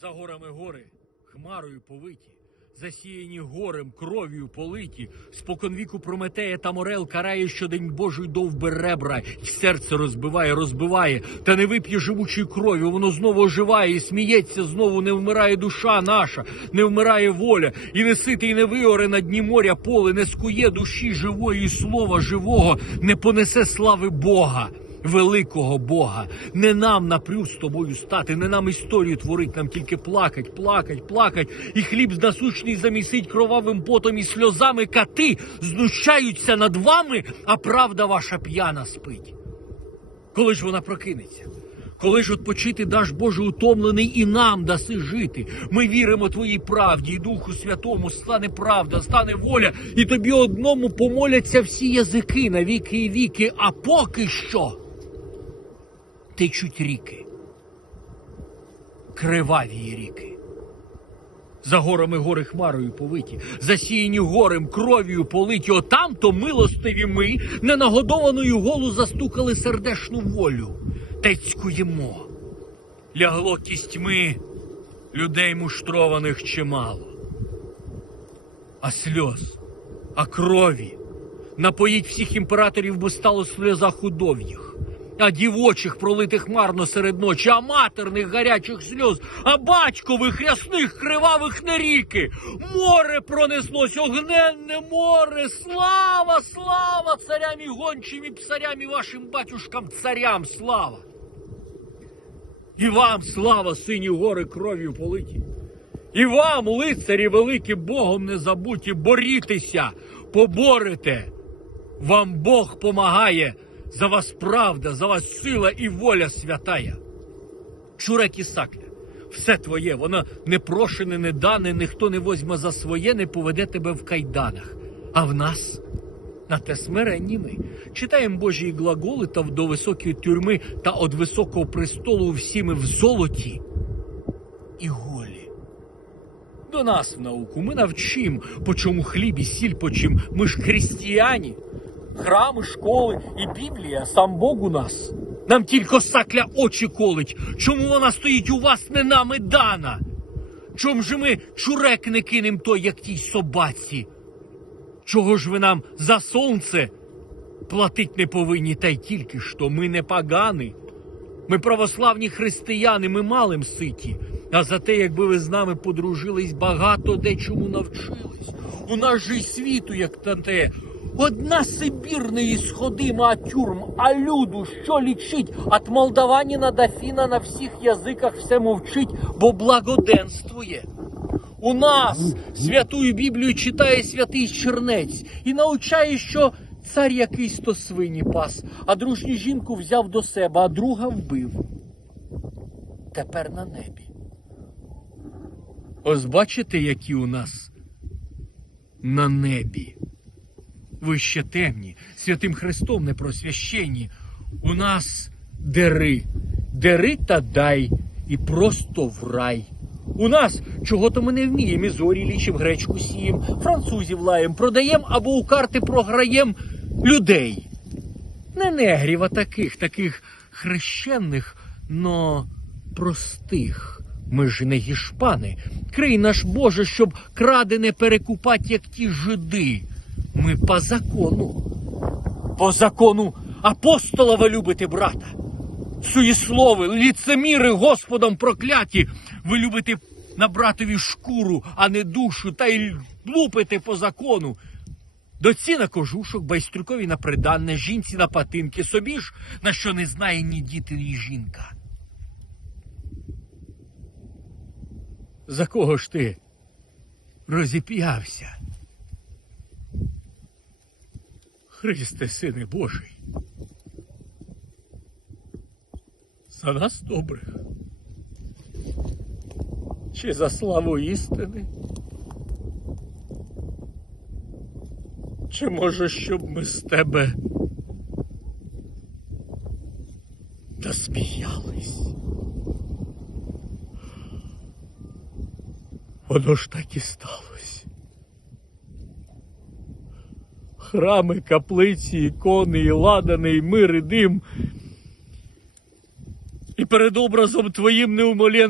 За горами гори, хмарою повиті, засіяні горем, кров'ю политі, споконвіку Прометея та Морел карає щодень Божий довби ребра, й серце розбиває, розбиває, та не вип'є живучої крові, воно знову оживає і сміється знову, не вмирає душа наша, не вмирає воля, і не сите, і не виоре на дні моря поле, не скує душі живої, і слова живого, не понесе слави Бога великого Бога. Не нам напрю з тобою стати, не нам історію творить, нам тільки плакать, плакать, плакать, і хліб насущний замісить кровавим потом і сльозами кати знущаються над вами, а правда ваша п'яна спить. Коли ж вона прокинеться? Коли ж odpoчити даш Боже утомлений і нам даси жити. Ми віримо твоїй правді, і Духу Святому стане правда, стане воля, і тобі одному помоляться всі язики на віки і віки, а поки що течуть ріки, криваві ріки. За горами гори хмарою повиті, засіяні горем, кров'ю политі, отам то милостиві ми ненагодованою голу застукали сердешну волю. Тецькуємо. Лягло кістьми людей муштрованих чимало. А сльоз, а крові напоїть всіх імператорів би стало сльоза худов'їх а дівочих пролитих марно серед ночі, а матерних гарячих сльоз, а батькових рясних кривавих не ріки. Море пронеслось, огненне море. Слава, слава царям і гончим і псарям і вашим батюшкам царям слава. І вам слава, сині гори кров'ю политі. І вам, лицарі великі, Богом не забуті, борітеся, поборете. Вам Бог помагає. За вас правда, за вас сила і воля святая. Чурек і сакля, все твоє, воно не прошене, не дане, ніхто не возьме за своє, не поведе тебе в кайданах. А в нас на те смиренні ми. Читаємо Божі глаголи та до високої тюрми та од високого престолу всі ми в золоті і голі. До нас в науку ми навчим, по чому хліб і сіль почим. Ми ж християні. Храми, школи і Біблія, сам Бог у нас. Нам тільки сакля очі колить. Чому вона стоїть у вас не нами дана? Чом же ми чурек не кинем той, як тій собаці? Чого ж ви нам за сонце платить не повинні, та й тільки що ми не пагани? Ми православні християни, ми малим ситі. А за те, якби ви з нами подружились, багато дечому навчились. У нас же й світу, як та те. Одна Сибір не ісходима, тюрм, а люду, що лічить, От молдаваніна до фіна на всіх язиках все мовчить, бо благоденствує. У нас святую Біблію читає святий чернець і научає, що цар якийсь то свині пас, а дружню жінку взяв до себе, а друга вбив. Тепер на небі. Ось бачите, які у нас на небі. Ви ще темні, святим Христом не просвящені. У нас дери, дери та дай і просто в рай. У нас чого то ми не вміємо, і зорі лічим, гречку сієм, французів лаєм, продаєм або у карти програєм людей. Не негрів, а таких, таких хрещених, но простих. Ми ж не гішпани. Крий наш Боже, щоб кради не перекупать, як ті жиди. Ми по закону. По закону апостола ви любите брата. Суєслови, ліцеміри Господом прокляті. Ви любите на братові шкуру, а не душу, та й лупите по закону. Доці на кожушок, байстрюкові на приданне, жінці на патинки, собі ж, на що не знає ні діти, ні жінка. За кого ж ти розіп'явся? Христе, Сине Божий. За нас добрих. Чи за славу істини? Чи може, щоб ми з тебе насміялись? Воно ж так і сталося. Храми, каплиці, ікони, і ладани, і мир, і дим. І перед образом твоїм неумолен